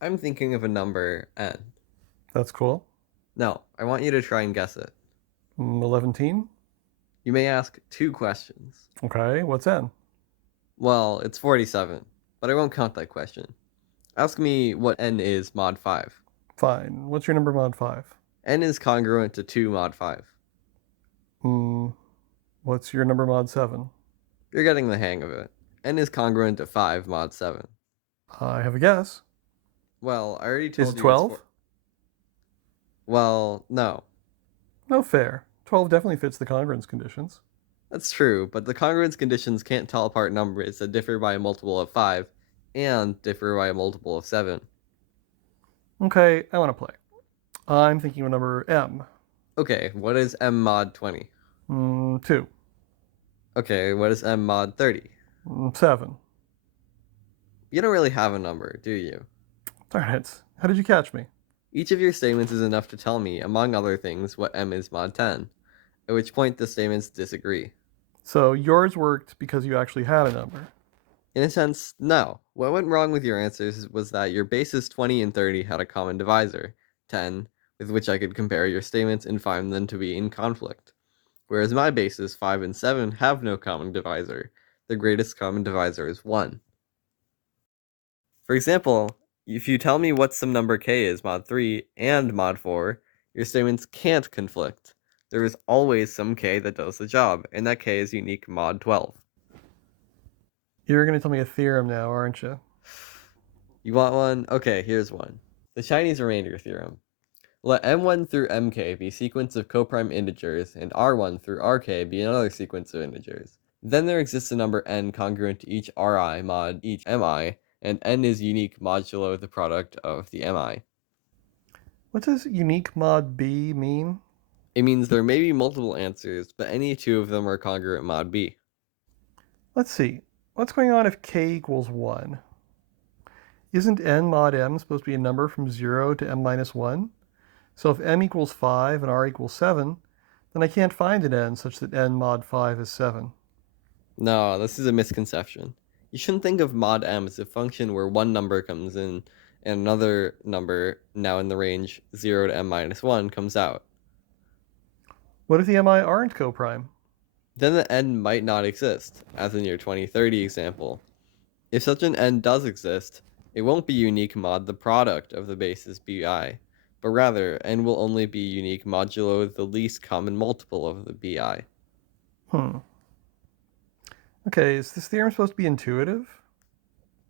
I'm thinking of a number n. That's cool. No, I want you to try and guess it. 11. You may ask two questions. Okay, what's n? Well, it's 47, but I won't count that question. Ask me what n is mod 5. Fine. What's your number mod 5? N is congruent to 2 mod 5. Hmm, what's your number mod 7? You're getting the hang of it. N is congruent to 5 mod 7. I have a guess. Well, I already Is told it you it's 12? 4. Well, no. No, fair. 12 definitely fits the congruence conditions. That's true, but the congruence conditions can't tell apart numbers that differ by a multiple of 5 and differ by a multiple of 7. Okay, I want to play. I'm thinking of a number m. Okay, what is m mod 20? 2. Okay, what is m mod 30? 7. You don't really have a number, do you? Darn it. How did you catch me? Each of your statements is enough to tell me, among other things, what m is mod 10, at which point the statements disagree. So yours worked because you actually had a number. In a sense, no. What went wrong with your answers was that your bases 20 and 30 had a common divisor, 10, with which I could compare your statements and find them to be in conflict. Whereas my bases 5 and 7 have no common divisor. The greatest common divisor is 1. For example, if you tell me what some number k is mod 3 and mod 4, your statements can't conflict. There is always some k that does the job, and that k is unique mod 12. You're going to tell me a theorem now, aren't you? You want one? Okay, here's one. The Chinese remainder theorem. Let m1 through mk be sequence of coprime integers, and r1 through rk be another sequence of integers. Then there exists a number n congruent to each ri mod each mi, and n is unique modulo the product of the mi. What does unique mod b mean? It means there may be multiple answers, but any two of them are congruent mod b. Let's see. What's going on if k equals 1? Isn't n mod m supposed to be a number from 0 to m minus 1? So if m equals 5 and r equals 7, then I can't find an n such that n mod 5 is 7. No, this is a misconception. You shouldn't think of mod m as a function where one number comes in and another number, now in the range 0 to m minus 1, comes out. What if the mi aren't coprime? Then the n might not exist, as in your 2030 example. If such an n does exist, it won't be unique mod the product of the bases bi, but rather n will only be unique modulo the least common multiple of the bi. Hmm. Okay, is this theorem supposed to be intuitive?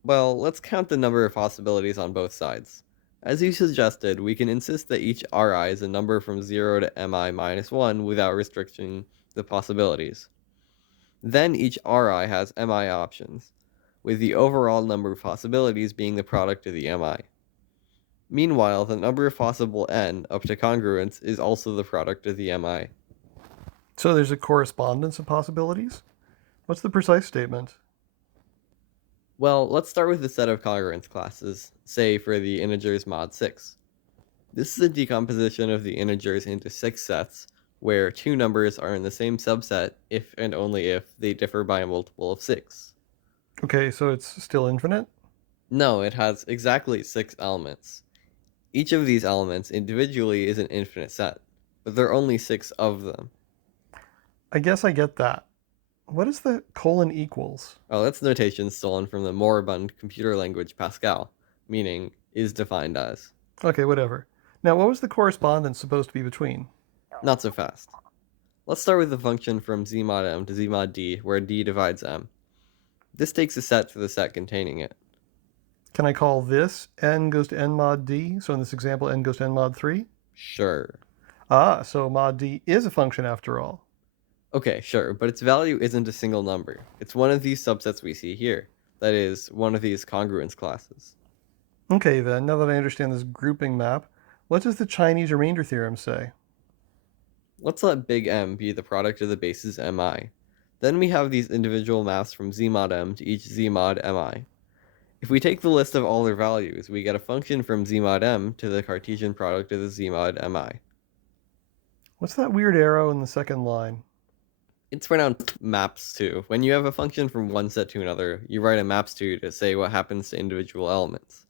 Well, let's count the number of possibilities on both sides. As you suggested, we can insist that each ri is a number from 0 to mi minus 1 without restricting the possibilities. Then each ri has mi options, with the overall number of possibilities being the product of the mi. Meanwhile, the number of possible n up to congruence is also the product of the mi. So there's a correspondence of possibilities? What's the precise statement? Well, let's start with a set of congruence classes, say for the integers mod 6. This is a decomposition of the integers into 6 sets, where two numbers are in the same subset if and only if they differ by a multiple of 6. Okay, so it's still infinite? No, it has exactly 6 elements. Each of these elements individually is an infinite set, but there are only 6 of them. I guess I get that. What is the colon equals? Oh, that's notation stolen from the moribund computer language Pascal, meaning is defined as. Okay, whatever. Now, what was the correspondence supposed to be between? Not so fast. Let's start with the function from z mod m to z mod d, where d divides m. This takes a set to the set containing it. Can I call this n goes to n mod d? So in this example, n goes to n mod 3? Sure. Ah, so mod d is a function after all. Okay, sure, but its value isn't a single number. It's one of these subsets we see here. That is, one of these congruence classes. Okay, then, now that I understand this grouping map, what does the Chinese remainder theorem say? Let's let big M be the product of the bases mi. Then we have these individual maps from z mod m to each z mod mi. If we take the list of all their values, we get a function from z mod m to the Cartesian product of the z mod mi. What's that weird arrow in the second line? It's pronounced maps to. When you have a function from one set to another, you write a maps to say what happens to individual elements.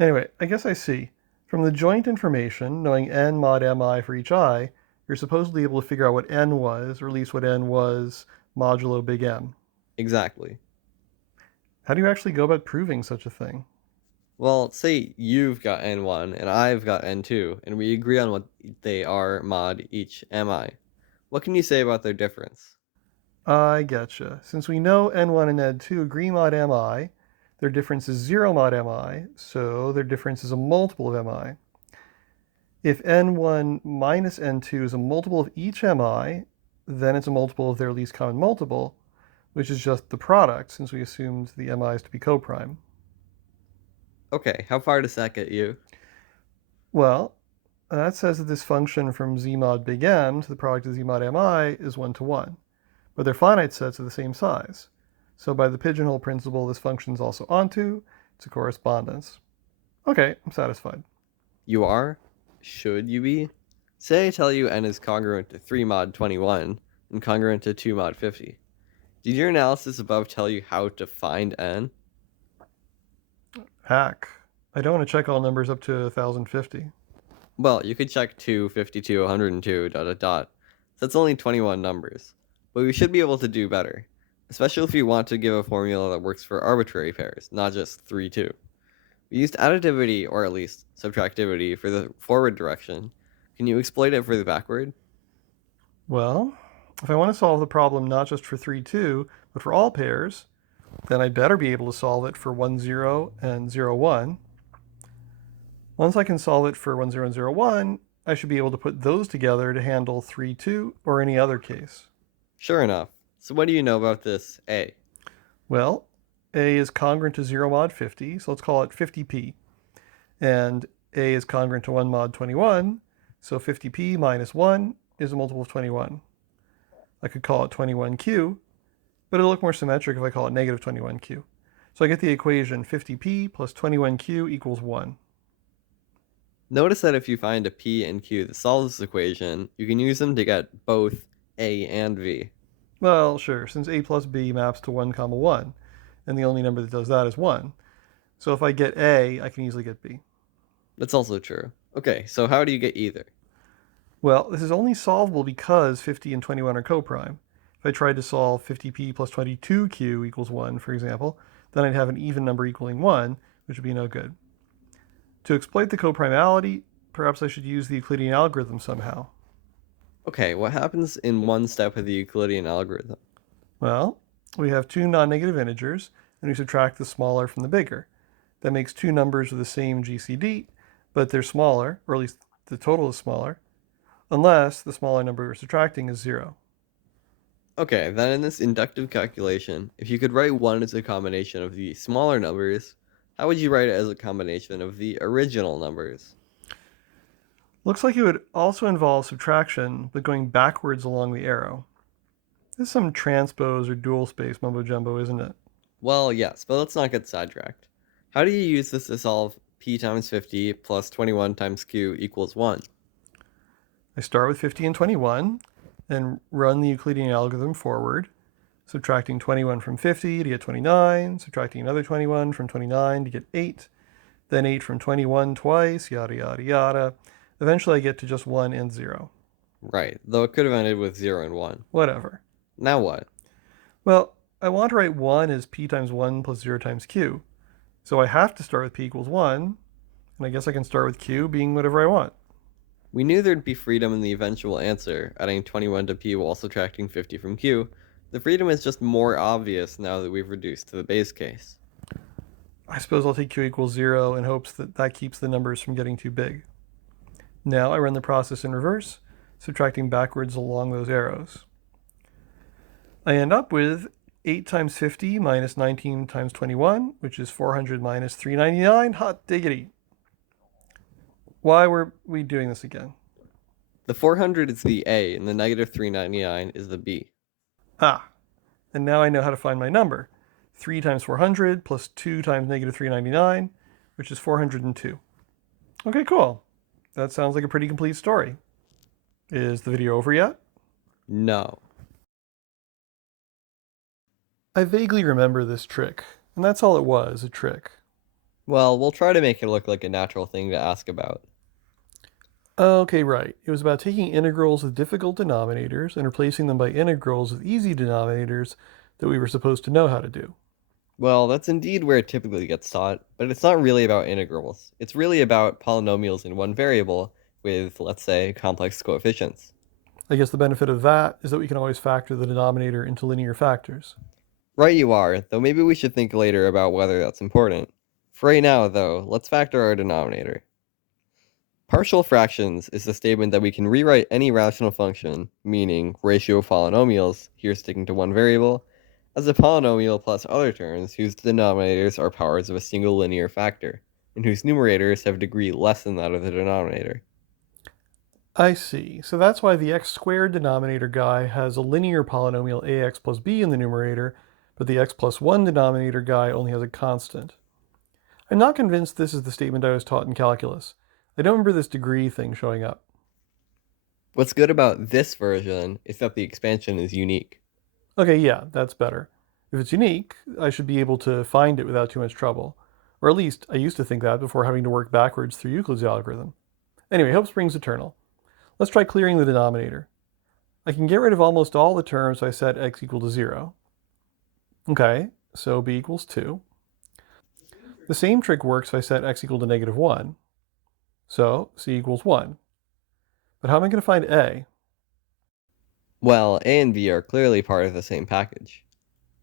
Anyway, I guess I see. From the joint information, knowing n mod mi for each I, you're supposedly able to figure out what n was, or at least what n was modulo big M. Exactly. How do you actually go about proving such a thing? Well, say you've got n1 and I've got n2, and we agree on what they are mod each mi. What can you say about their difference? I getcha. Since we know n1 and n2 agree mod mi, their difference is 0 mod mi, so their difference is a multiple of mi. If n1 minus n2 is a multiple of each mi, then it's a multiple of their least common multiple, which is just the product, since we assumed the mi's to be coprime. Okay, how far does that get you? Well, that says that this function from z mod big M to the product of z mod mi is 1 to 1, but their finite sets are the same size. So by the pigeonhole principle, this function is also onto, it's a correspondence. Okay, I'm satisfied. You are? Should you be? Say I tell you n is congruent to 3 mod 21 and congruent to 2 mod 50. Did your analysis above tell you how to find n? Hack. I don't want to check all numbers up to 1050. Well, you could check 2, 52, 102, dot dot dot. That's only 21 numbers. But we should be able to do better, especially if you want to give a formula that works for arbitrary pairs, not just 3, 2. We used additivity, or at least subtractivity, for the forward direction. Can you exploit it for the backward? Well, if I want to solve the problem not just for 3, 2, but for all pairs, then I'd better be able to solve it for 1, 0 and 0, 1. Once I can solve it for 1, 0 and 0, 1, I should be able to put those together to handle 3, 2 or any other case. Sure enough. So what do you know about this a? Well, a is congruent to 0 mod 50, so let's call it 50p. And a is congruent to 1 mod 21, so 50p minus 1 is a multiple of 21. I could call it 21q, but it'll look more symmetric if I call it negative 21q. So I get the equation 50p plus 21q equals 1. Notice that if you find a p and q that solves this equation, you can use them to get both a and v. Well, sure, since a plus b maps to 1 comma 1, and the only number that does that is 1. So if I get a, I can easily get b. That's also true. Okay, so how do you get either? Well, this is only solvable because 50 and 21 are coprime. If I tried to solve 50p plus 22q equals 1, for example, then I'd have an even number equaling 1, which would be no good. To exploit the coprimality, perhaps I should use the Euclidean algorithm somehow. Okay, what happens in one step of the Euclidean algorithm? Well, we have two non-negative integers, and we subtract the smaller from the bigger. That makes two numbers with the same GCD, but they're smaller, or at least the total is smaller, unless the smaller number we're subtracting is 0. Okay, then in this inductive calculation, if you could write 1 as a combination of the smaller numbers, how would you write it as a combination of the original numbers? Looks like it would also involve subtraction, but going backwards along the arrow. This is some transpose or dual space mumbo jumbo, isn't it? Well, yes, but let's not get sidetracked. How do you use this to solve p times 50 plus 21 times q equals 1? I start with 50 and 21, and run the Euclidean algorithm forward, subtracting 21 from 50 to get 29, subtracting another 21 from 29 to get 8, then 8 from 21 twice, yada yada yada. Eventually I get to just 1 and 0. Right, though it could have ended with 0 and 1. Whatever. Now what? Well, I want to write 1 as p times 1 plus 0 times q. So I have to start with p equals 1, and I guess I can start with q being whatever I want. We knew there'd be freedom in the eventual answer, adding 21 to p while subtracting 50 from q. The freedom is just more obvious now that we've reduced to the base case. I suppose I'll take q equals 0 in hopes that that keeps the numbers from getting too big. Now I run the process in reverse, subtracting backwards along those arrows. I end up with 8 times 50 minus 19 times 21, which is 400 minus 399. Hot diggity. Why were we doing this again? The 400 is the a, and the negative 399 is the b. Ah, and now I know how to find my number. 3 times 400 plus 2 times negative 399, which is 402. Okay, cool. That sounds like a pretty complete story. Is the video over yet? No. I vaguely remember this trick, and that's all it was, a trick. Well, we'll try to make it look like a natural thing to ask about. Okay, right. It was about taking integrals with difficult denominators and replacing them by integrals with easy denominators that we were supposed to know how to do. Well, that's indeed where it typically gets taught, but it's not really about integrals. It's really about polynomials in one variable with, let's say, complex coefficients. I guess the benefit of that is that we can always factor the denominator into linear factors. Right you are, though maybe we should think later about whether that's important. For right now, though, let's factor our denominator. Partial fractions is the statement that we can rewrite any rational function, meaning ratio of polynomials, here sticking to one variable, as a polynomial plus other terms whose denominators are powers of a single linear factor, and whose numerators have a degree less than that of the denominator. I see. So that's why the x squared denominator guy has a linear polynomial ax plus b in the numerator, but the x plus 1 denominator guy only has a constant. I'm not convinced this is the statement I was taught in calculus. I don't remember this degree thing showing up. What's good about this version is that the expansion is unique. Okay, yeah, that's better. If it's unique, I should be able to find it without too much trouble. Or at least, I used to think that before having to work backwards through Euclid's algorithm. Anyway, hope springs eternal. Let's try clearing the denominator. I can get rid of almost all the terms if I set x equal to 0. Okay, so b equals 2. The same trick works if I set x equal to negative 1. So c equals 1. But how am I going to find a? Well, a and b are clearly part of the same package.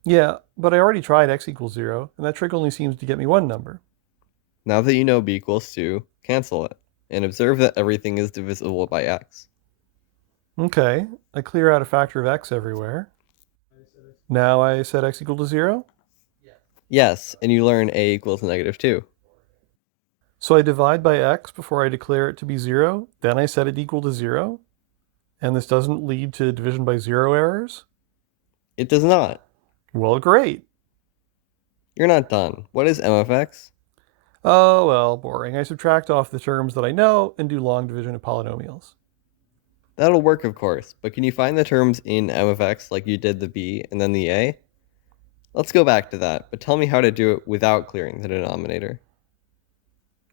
Yeah, but I already tried x equals 0, and that trick only seems to get me one number. Now that you know b equals 2, cancel it, and observe that everything is divisible by x. Okay, I clear out a factor of x everywhere. Now I set x equal to 0. Yes, and you learn a equals negative 2. So I divide by x before I declare it to be 0, then I set it equal to 0, and this doesn't lead to division by 0 errors? It does not. Well, great. You're not done. What is m of x? Oh, well, boring. I subtract off the terms that I know and do long division of polynomials. That'll work, of course, but can you find the terms in m of x like you did the b and then the a? Let's go back to that, but tell me how to do it without clearing the denominator.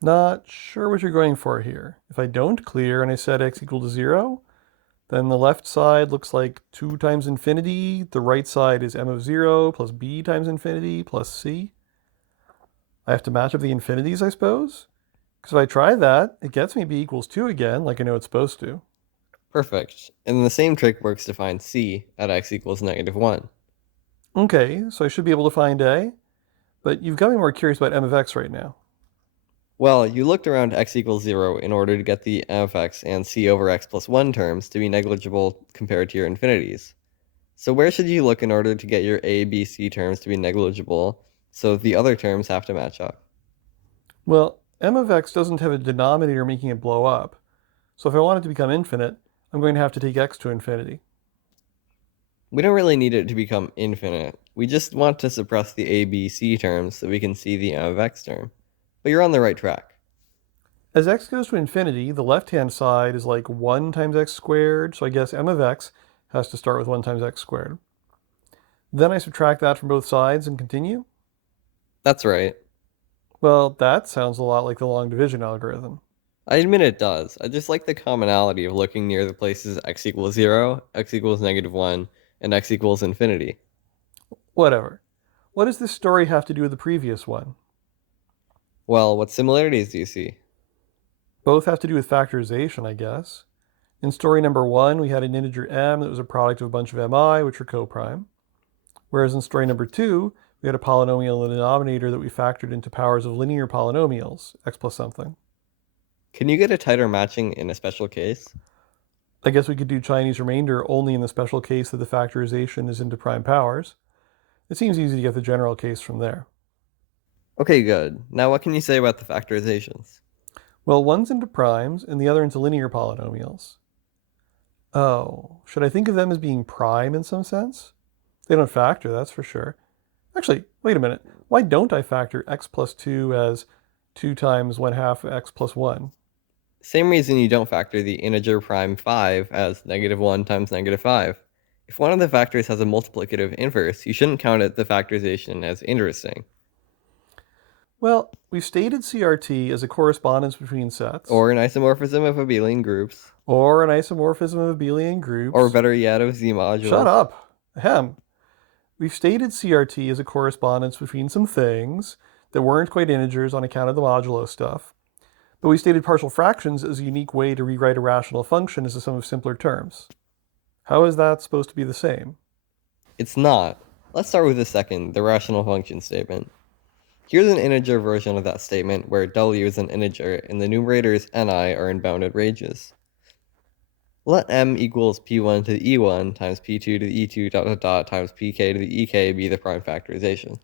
Not sure what you're going for here. If I don't clear and I set x equal to 0, then the left side looks like 2 times infinity. The right side is m of 0 plus b times infinity plus c. I have to match up the infinities, I suppose? Because if I try that, it gets me b equals 2 again, like I know it's supposed to. Perfect. And the same trick works to find c at x equals negative 1. Okay, so I should be able to find a, but you've got me more curious about m of x right now. Well, you looked around x equals 0 in order to get the m of x and c over x plus 1 terms to be negligible compared to your infinities. So where should you look in order to get your a, b, c terms to be negligible so the other terms have to match up? Well, m of x doesn't have a denominator making it blow up, so if I want it to become infinite, I'm going to have to take x to infinity. We don't really need it to become infinite. We just want to suppress the a, b, c terms so we can see the m of x term. But you're on the right track. As x goes to infinity, the left-hand side is like 1 times x squared, so I guess m of x has to start with 1 times x squared. Then I subtract that from both sides and continue? That's right. Well, that sounds a lot like the long division algorithm. I admit it does. I just like the commonality of looking near the places x equals 0, x equals negative 1, and x equals infinity. Whatever. What does this story have to do with the previous one? Well, what similarities do you see? Both have to do with factorization, I guess. In story number 1, we had an integer m that was a product of a bunch of mi, which are coprime. Whereas in story number 2, we had a polynomial in the denominator that we factored into powers of linear polynomials, x plus something. Can you get a tighter matching in a special case? I guess we could do Chinese remainder only in the special case that the factorization is into prime powers. It seems easy to get the general case from there. Okay, good. Now what can you say about the factorizations? Well, one's into primes and the other into linear polynomials. Oh, should I think of them as being prime in some sense? They don't factor, that's for sure. Actually, wait a minute. Why don't I factor x plus 2 as 2 times 1/2 x plus 1? Same reason you don't factor the integer prime 5 as negative 1 times negative 5. If one of the factors has a multiplicative inverse, you shouldn't count it the factorization as interesting. Well, we've stated CRT as a correspondence between sets, or an isomorphism of abelian groups, or an isomorphism of abelian or groups. better yet, of Z Shut modules. up. Ahem. We've stated CRT as a correspondence between some things that weren't quite integers on account of the modulo stuff, but we stated partial fractions as a unique way to rewrite a rational function as a sum of simpler terms. How is that supposed to be the same? It's not. Let's start with the second, the rational function statement. Here's an integer version of that statement where w is an integer and the numerators ni are in bounded ranges. Let m equals p1 to the e1 times p2 to the e2 dot dot dot times pk to the ek be the prime factorization.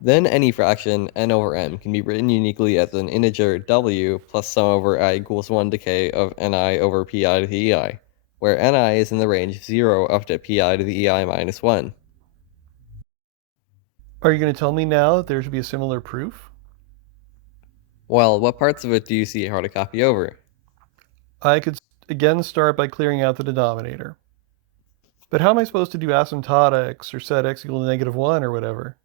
Then any fraction n over m can be written uniquely as an integer w plus sum over I equals 1 decay of ni over pi to the ei, where ni is in the range of 0 up to pi to the ei minus 1. Are you going to tell me now that there should be a similar proof? Well, what parts of it do you see how to copy over? I could again start by clearing out the denominator. But how am I supposed to do asymptotics or set x equal to -1 or whatever?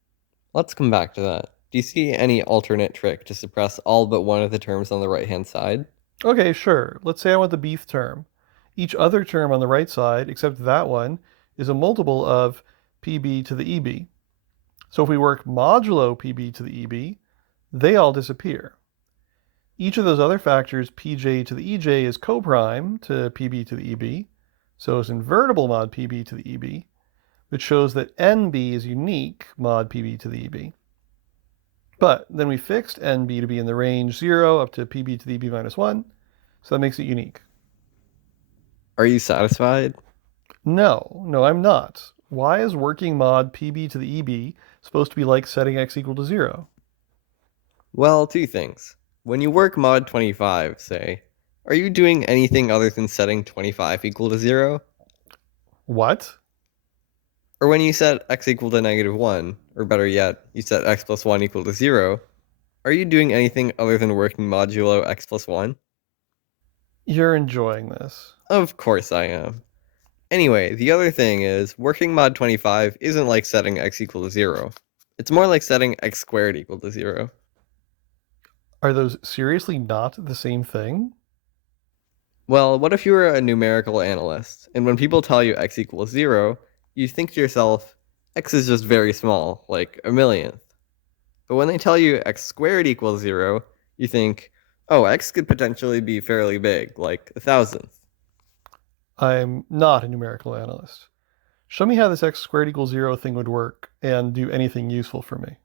Let's come back to that. Do you see any alternate trick to suppress all but one of the terms on the right-hand side? Okay, sure. Let's say I want the beef term. Each other term on the right side, except that one, is a multiple of pb to the eb. So if we work modulo pb to the eb, they all disappear. Each of those other factors, pj to the ej, is coprime to pb to the eb, so it's invertible mod pb to the eb, which shows that nb is unique mod pb to the eb. But then we fixed nb to be in the range 0 up to pb to the eb minus 1, so that makes it unique. Are you satisfied? No, I'm not. Why is working mod pb to the eb supposed to be like setting x equal to 0? Well, two things. When you work mod 25, say, are you doing anything other than setting 25 equal to 0? What? Or when you set x equal to -1, or better yet, you set x plus 1 equal to 0, are you doing anything other than working modulo x plus 1? You're enjoying this. Of course I am. Anyway, the other thing is, working mod 25 isn't like setting x equal to 0. It's more like setting x squared equal to 0. Are those seriously not the same thing? Well, what if you were a numerical analyst, and when people tell you x equals 0, you think to yourself, x is just very small, like a millionth. But when they tell you x squared equals 0, you think, oh, x could potentially be fairly big, like 1,000th. I'm not a numerical analyst. Show me how this x squared equals 0 thing would work and do anything useful for me.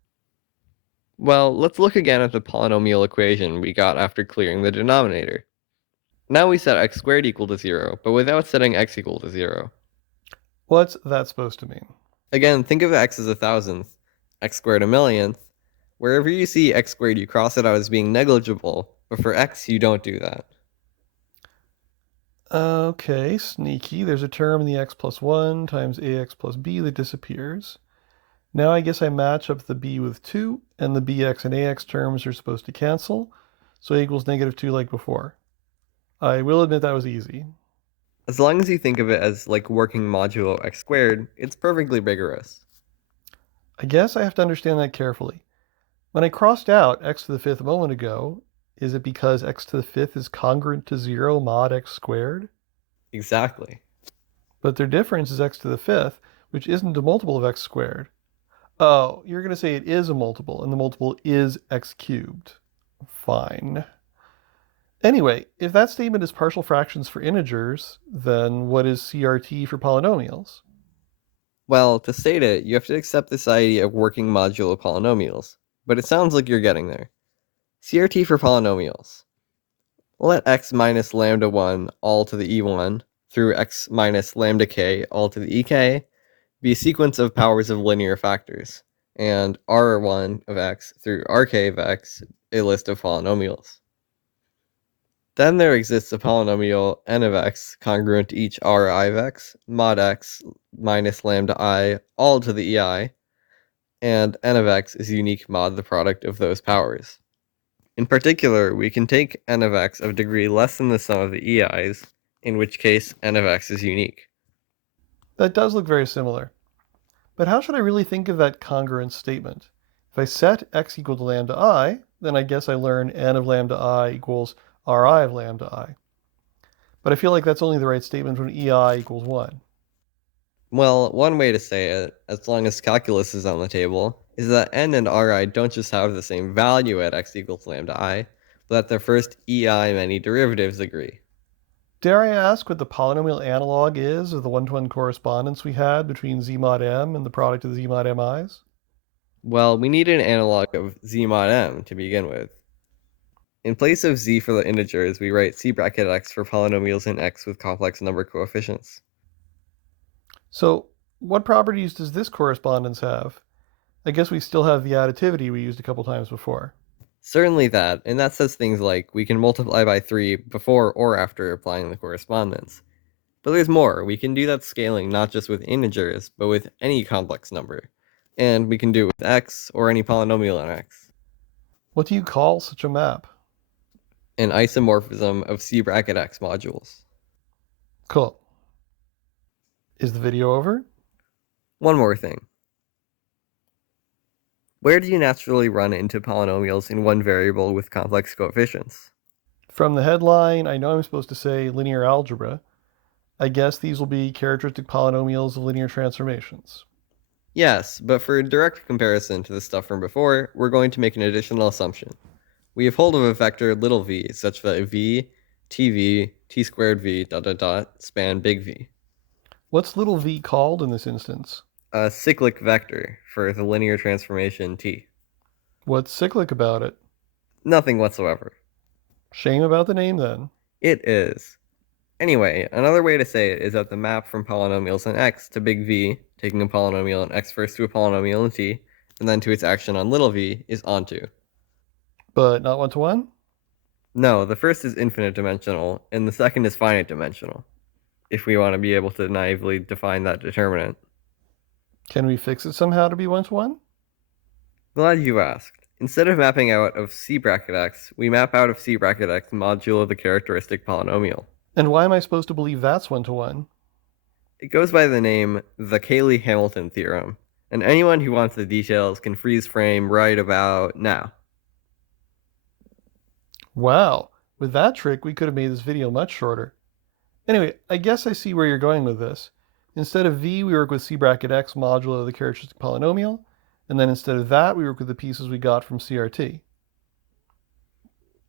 Well, let's look again at the polynomial equation we got after clearing the denominator. Now we set x squared equal to 0, but without setting x equal to 0. What's that supposed to mean? Again, think of x as 1,000th, x squared a millionth. Wherever you see x squared, you cross it out as being negligible, but for x, you don't do that. Okay, sneaky. There's a term in the x plus 1 times ax plus b that disappears. Now I guess I match up the b with 2, and the bx and ax terms are supposed to cancel, so a equals -2 like before. I will admit that was easy. As long as you think of it as like working modulo x squared, it's perfectly rigorous. I guess I have to understand that carefully. When I crossed out x to the 5th a moment ago, is it because x to the 5th is congruent to 0 mod x squared? Exactly. But their difference is x to the 5th, which isn't a multiple of x squared. Oh, you're going to say it is a multiple, and the multiple is x cubed. Fine. Anyway, if that statement is partial fractions for integers, then what is CRT for polynomials? Well, to state it, you have to accept this idea of working modulo polynomials, but it sounds like you're getting there. CRT for polynomials. Let x minus lambda 1 all to the e1 through x minus lambda k all to the ek be a sequence of powers of linear factors, and r1 of x through rk of x a list of polynomials. Then there exists a polynomial n of x congruent to each ri of x, mod x minus lambda I all to the ei, and n of x is unique mod the product of those powers. In particular, we can take n of x of degree less than the sum of the ei's, in which case n of x is unique. That does look very similar. But how should I really think of that congruence statement? If I set x equal to lambda I, then I guess I learn n of lambda I equals Ri of lambda I. But I feel like that's only the right statement when EI equals 1. Well, one way to say it, as long as calculus is on the table, is that n and Ri don't just have the same value at x equals lambda I, but that their first EI many derivatives agree. Dare I ask what the polynomial analog is of the one-to-one correspondence we had between z mod m and the product of the z mod mi's? Well, we need an analog of z mod m to begin with. In place of z for the integers, we write c bracket x for polynomials in x with complex number coefficients. So what properties does this correspondence have? I guess we still have the additivity we used a couple times before. Certainly that, and that says things like we can multiply by 3 before or after applying the correspondence. But there's more. We can do that scaling not just with integers, but with any complex number. And we can do it with x or any polynomial in x. What do you call such a map? An isomorphism of c bracket x modules. Cool. Is the video over? One more thing. Where do you naturally run into polynomials in one variable with complex coefficients? From the headline, I know I'm supposed to say linear algebra. I guess these will be characteristic polynomials of linear transformations. Yes, but for a direct comparison to the stuff from before, we're going to make an additional assumption. We have hold of a vector little v such that v, tv, t squared v, span big V. What's little v called in this instance? A cyclic vector for the linear transformation t. What's cyclic about it? Nothing whatsoever. Shame about the name then. It is. Anyway, another way to say it is that the map from polynomials in x to big V, taking a polynomial in x first to a polynomial in t, and then to its action on little v, is onto. But not one-to-one? No, the first is infinite dimensional, and the second is finite dimensional, if we want to be able to naively define that determinant. Can we fix it somehow to be one-to-one? Glad you asked. Instead of mapping out of c bracket x, we map out of c bracket x modulo the characteristic polynomial. And why am I supposed to believe that's one-to-one? It goes by the name the Cayley-Hamilton theorem, and anyone who wants the details can freeze frame right about now. Wow, with that trick we could have made this video much shorter. Anyway, I guess I see where you're going with this. Instead of v, we work with c bracket x modulo the characteristic polynomial, and then instead of that, we work with the pieces we got from CRT.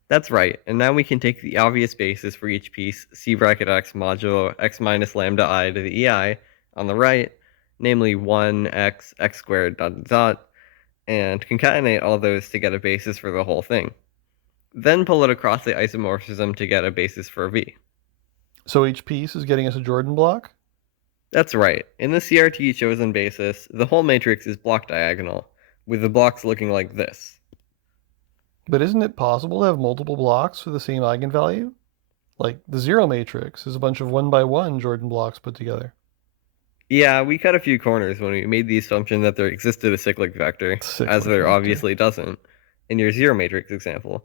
That's right, and now we can take the obvious basis for each piece, c bracket x modulo x minus lambda I to the ei, on the right, namely 1x, x squared, and concatenate all those to get a basis for the whole thing. Then pull it across the isomorphism to get a basis for v. So each piece is getting us a Jordan block? That's right. In the CRT chosen basis, the whole matrix is block diagonal, with the blocks looking like this. But isn't it possible to have multiple blocks for the same eigenvalue? Like the zero matrix is a bunch of 1 by 1 Jordan blocks put together. Yeah, we cut a few corners when we made the assumption that there existed a cyclic vector, as there obviously doesn't, in your zero matrix example.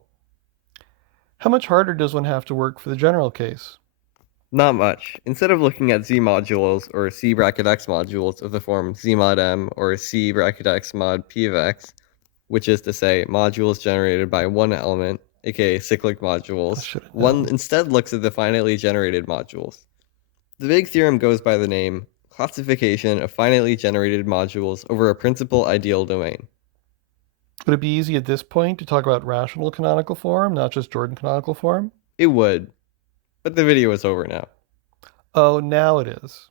How much harder does one have to work for the general case? Not much. Instead of looking at z modules or c bracket x modules of the form z mod m or c bracket x mod p of x, which is to say modules generated by one element, aka cyclic modules, one instead looks at the finitely generated modules. The big theorem goes by the name classification of finitely generated modules over a principal ideal domain. Would it be easy at this point to talk about rational canonical form, not just Jordan canonical form? It would, but the video is over now. Oh, now it is.